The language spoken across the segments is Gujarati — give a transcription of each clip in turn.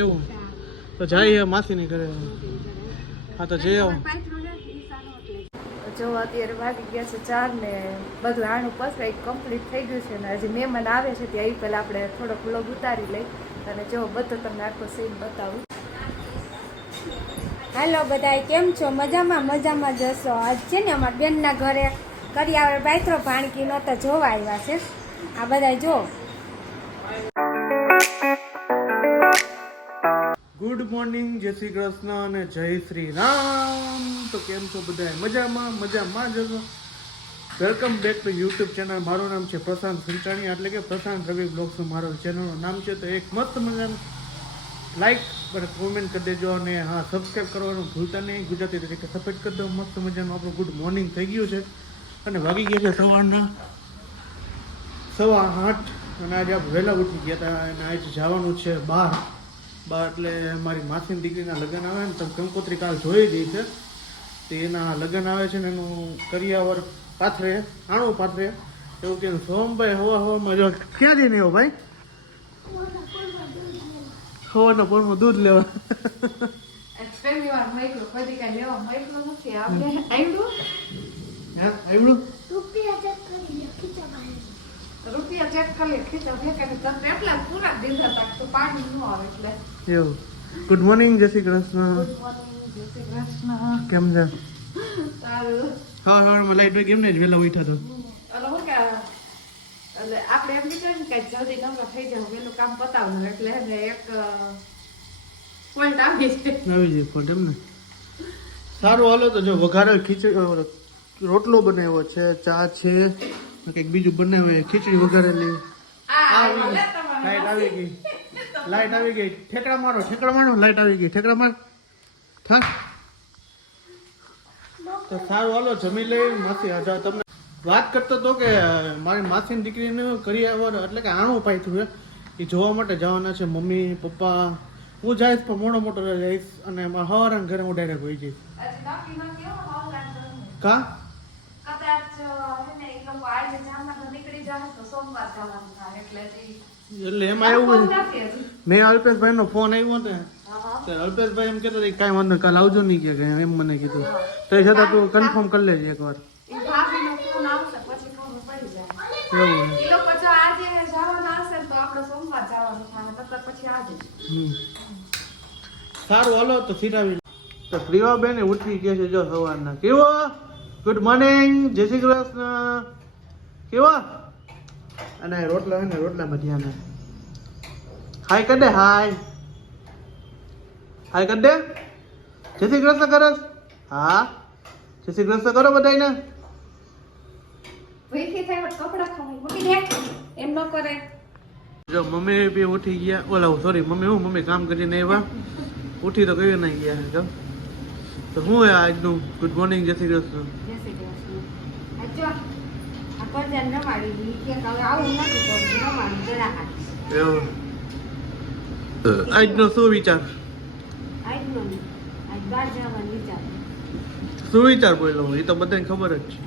એવું તો જાય માસી ની કરે. હા તો જઈ આવો. જો અત્યારે વાગી ગયા છે 4 ને બધું આણું પસરાઈ કમ્પ્લીટ થઈ ગયું છે ને હજી મહેમાન આવે છે ત્યાં એ પહેલાં આપણે થોડોક વ્લોગ ઉતારી લઈ અને જો બધું તમને આખો સીન બતાવું. હાલો બધાય, કેમ છો? મજામાં જશો. આજ છે ને અમારા બેનના ઘરે કરિયાવર બાયથરો ભાણકી નહોતા જોવા આવ્યા છે. આ બધાય જો. ગુડ મોર્નિંગ, જય શ્રી કૃષ્ણ અને જય શ્રી રામ. તો કેમ છો બધા? મજામાં જશો. Welcome back to YouTube channel. મારું નામ છે પ્રશાંત સંચાણી, એટલે કે પ્રશાંત રવિ બ્લોગ્સનું મારું ચેનલનું નામ છે. તો એક મસ્ત મજાનું લાઈક અને કોમેન્ટ કરી દેજો અને હા સબસ્ક્રાઈબ કરવાનું ભૂલતા નહીં. ગુજરાતી તરીકે સફેદ કરી દો. મસ્ત મજાનું આપણું ગુડ મોર્નિંગ થઈ ગયું છે અને વાગી ગયા છે સવારના 8:15 અને આજે આપણે વહેલા ઉઠી ગયા હતા અને આજે જવાનું છે બહાર એટલે મારી માસીની દીકરીના લગ્ન આવે ને, તમે કંકોત્રી કાલ જોઈ રહી છે. તો એના લગ્ન આવે છે ને એનું કરિયાવર પાથરે, આણું પાથરે એવું કે સોમભાઈ હવામાં જો ક્યાં જઈને આવ્યો ભાઈ? સવારના પોરમાં દૂધ લેવા. રૂપિયા ચેક કરી ખીચા એટલા પૂરા દીધા હતા તો પાણી ન આવે એટલે એવું. ગુડ મોર્નિંગ, જય શ્રી કૃષ્ણ. જય શ્રી કૃષ્ણ. કેમ છે? સારું. હા લાઈટ હોય કેમ ને વહેલા ઉઠ્યા તો એટલે આપણે એમ વિચાર્યું કે જલ્દી નવરા થઈ જાવ, પેલું કામ પતાવવાનું એટલે એને એક પોઈન્ટ આવી જાય ફોટ એમ ને. સારું હાલો તો જો વઘારેલ ખીચડી રોટલો બનાવ્યો છે, ચા છે, કંઈક બીજું બનાવ્યું, ખીચડી વઘારેલી. લાઈટ આવી ગઈ. ઠેકડા મારો લાઈટ આવી ગઈ. ઠેકડા માર થા. તો સારું હાલો જમી લઈ. માસી તમને વાત કરતો હતો કે મારી માસીની દીકરીને કરિયાવર એટલે કે આણું પાથર્યું એ જોવા માટે જવાના છે. મમ્મી પપ્પા હું જઈશ પણ મોટો જઈશ અને હવાના ઘરે હું ડાયરેક્ટ હોઈ જઈશ. કા એટલે એમાં એવું મેં અલ્પેશભાઈ નો ફોન આવ્યો ને અલ્પેશભાઈ એમ કેતો કાંઈ વાંધો કાલ આવજો નહીં કે એમ મને કીધું. તો એ છતાં તું કન્ફર્મ કરી લેજે એકવાર. સારું હાલો તો સિરાવી. તો પ્રિયા બેન ઉઠી ગયા છે જો સવારના. કેવો ગુડ મોર્નિંગ, જય શ્રી કૃષ્ણ. કેવા અને રોટલા હોય ને રોટલામાં ધ્યાન હાય કર દે. હાય કર દે. જય શ્રી કૃષ્ણ કરસ. હા જય શ્રી કૃષ્ણ કરો બધાને. જો મમ્મી બી ઉઠી ગયા. ઓલા સોરી મમ્મી કામ કરીને આવ્યા. ઉઠી તો કયું નહીં ગયા. જો તો શું હે આજનું ગુડ મોર્નિંગ, જય શ્રી કૃષ્ણ. આજનો શું વિચાર? શું વિચાર બોલો? એ તો બધાને ખબર જ છે.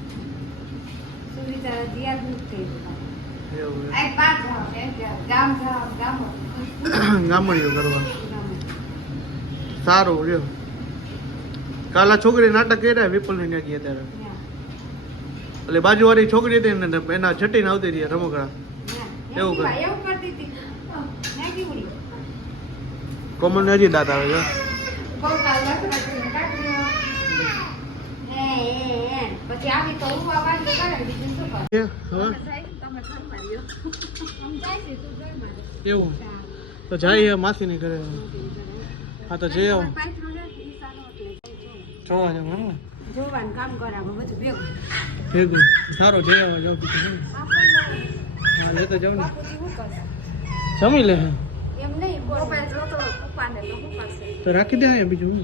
ગામડીઓ કરવા સારું રહ્યો. કાલા છોકરી નાટક કર્યા વિપુલ ને ગયા ત્યારે એટલે બાજુવાળી છોકરી હતી ને એના છટીને આવતી હતી રમકડા એવું કરે. કોમન હજી દાંત આવે છે. એવું તો જાય માસી ની કરે. હા તો જઈ આવો. જોવા જાવ એમ ને જોવાનું કામ કરાવો બધું ભેગું સારો જઈ આવો. જાવ બીજું હા લેતો જાવ ને જમી લે. એમ નહીં તો રાખી દે બીજું હું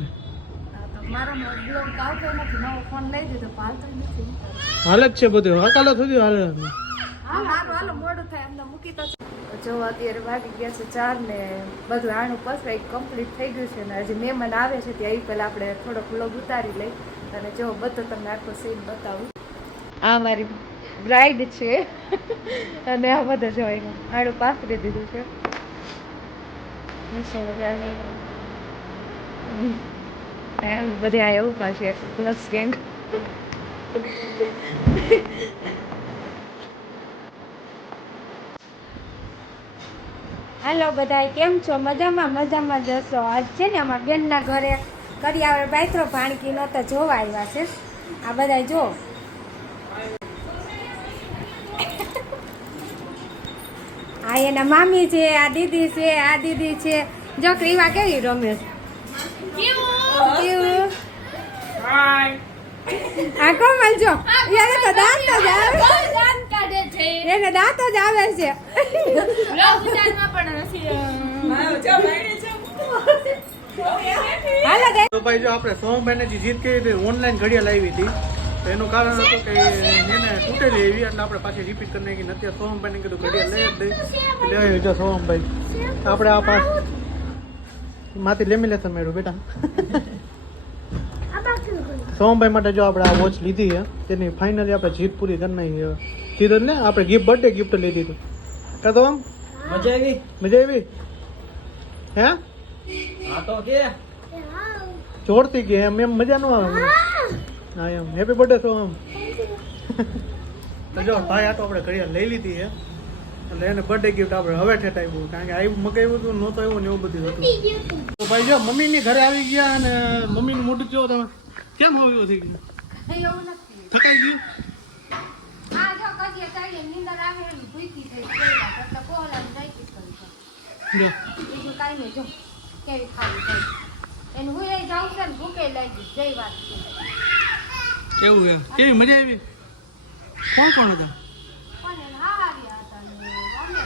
હાલ જ છે બધું. હકાલો સુધી હાલે. જો અત્યારે વાગી ગયા છે 4 ને બધું આણું પસરાઈ કમ્પ્લીટ થઈ ગયું છે ને હજી મહેમાન આવે છે ત્યાં એ પહેલાં આપણે થોડોક વ્લોગ ઉતારી લઈ અને જો બધું તમને આખો સીન બતાવું. આ મારી બ્રાઇડ છે અને આ બધા જો અહીંયા આડું પાથરી દીધું છે બધે આ એવું પાછું પ્લસ ગેંગ હાલો બધા કેમ છો? મજામાં મજામાં જશો. આજ છે ને અમારા બેનના ઘરે કરિયાવર બાયત્રો ભાણકી નહોતા જોવા આવ્યા છે. આ બધા જો આ એના મામી છે, આ દીદી છે, આ દીદી છે. જો ક્રીવા કેવી રમે કેવું આ કોમલ જો એને તો દાંત જ આવે એને દાંત જ આવે છે. હાલો તો ભાઈ જો આપણે સોમભાઈને જે જીત કરી હતી ઓનલાઈન ઘડિયાળ લાવી હતી તો એનું કારણ હતું કે એને તૂટેલી એવી એટલે આપણે પાછી રિપીટ કરી નાખી. અત્યારે સોમભાઈને કીધું ઘડિયાળ લઈ જ દઈ લેવાય. જો સોમભાઈ આપણે આ પાસ માંથી લેમિનેશન મેળવ્યું બેટા. સોમભાઈ માટે જો આપણે આ વોચ લીધી છે તેની ફાઇનલી આપણે જીત પૂરી કરી નાખી. કીધું ને આપણે ગિફ્ટ બર્થડે ગિફ્ટ લીધી હતું કાં તો આમ મજા આવી હે હા તો કે જોરથી કે એમ મજા ન આવે હા એમ હેપી બર્થડે તો આમ તો જો ભાઈ આ તો આપણે ઘડિયાળ લઈ લીધી છે એટલે એને બર્થડે ગિફ્ટ આપણે હવે ઠેઠાવ્યું કારણ કે આવ્યું મગાવ્યું હતું નહોતું આવ્યું ને એવું બધું હતું. તો ભાઈ જો મમ્મીની ઘરે આવી ગયા અને મમ્મીનું મોઢું જો તમે કેમ આવ્યું થઈ ગયું થકાઈ ગયું જો બીજું કાંઈ નહીં જો કેવી ખાવી થઈ એનું હું અહીં જાઉં છે ને ભૂકે લાગી જઈ વાત છે એવું એમ કેવી મજા આવી કોણ કોણ હતા પણ એને હાર્યા હતા ને અમે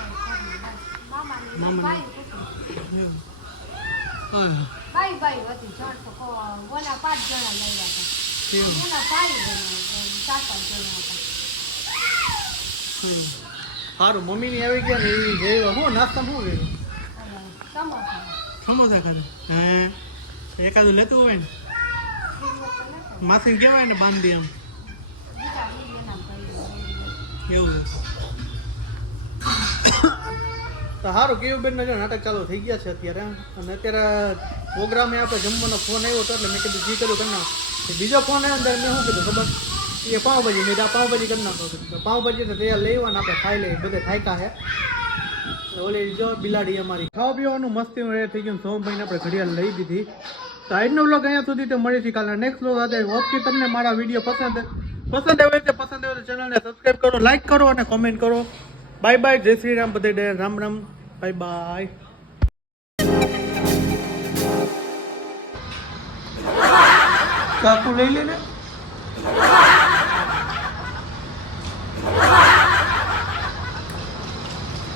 મામાની ભાઈ ભાઈ હતી જણ તો ઓલા 5 જણા લઈ હતા એના ભાઈ બન્યા 7 જણા હતા. સારું મમ્મીની આવી ગયા ને એ જઈ હું નાસ્તામાં શું કર્યું સમોસા સમોસા ખાધા હે એકાદું લેતું હોય ને માસીને કહેવાય ને બાંધી એમ એવું છે. તો સારું કેવું બેન જો નાટક ચાલુ થઈ ગયા છે અત્યારે અને અત્યારે પ્રોગ્રામે આપણે જમવાનો ફોન આવ્યો હતો એટલે મેં કીધું જી કર્યું કરી નાખો. બીજો ફોન આવ્યો ત્યારે મેં શું કીધું ખબર એ પાઉંભાજી મેં પાઉંભાજી કરી નાખો પાઉંભાજી તો તૈયાર લેવાને આપણે ખાઈ લઈએ બધે થાયકા છે. ઓલી જો બિલાડી અમારી ખાવા પીવાનું મસ્તી થઈ ગયું. સોમભાઈને આપણે ઘડિયાળ લઈ દીધી. તો આજનો વ્લોગ અહીંયા સુધી તો મળી છે કાલે નેક્સ્ટ વ્લોગ સાથે. હોપ કે તમને મારા વિડીયો પસંદ આવે તો ચેનલને સબસ્ક્રાઈબ કરો, લાઈક કરો અને કોમેન્ટ કરો. બાય બાય, જય શ્રી રામ, બધે રામ રામ, બાય બાય. કાકુ લઈ લે ને.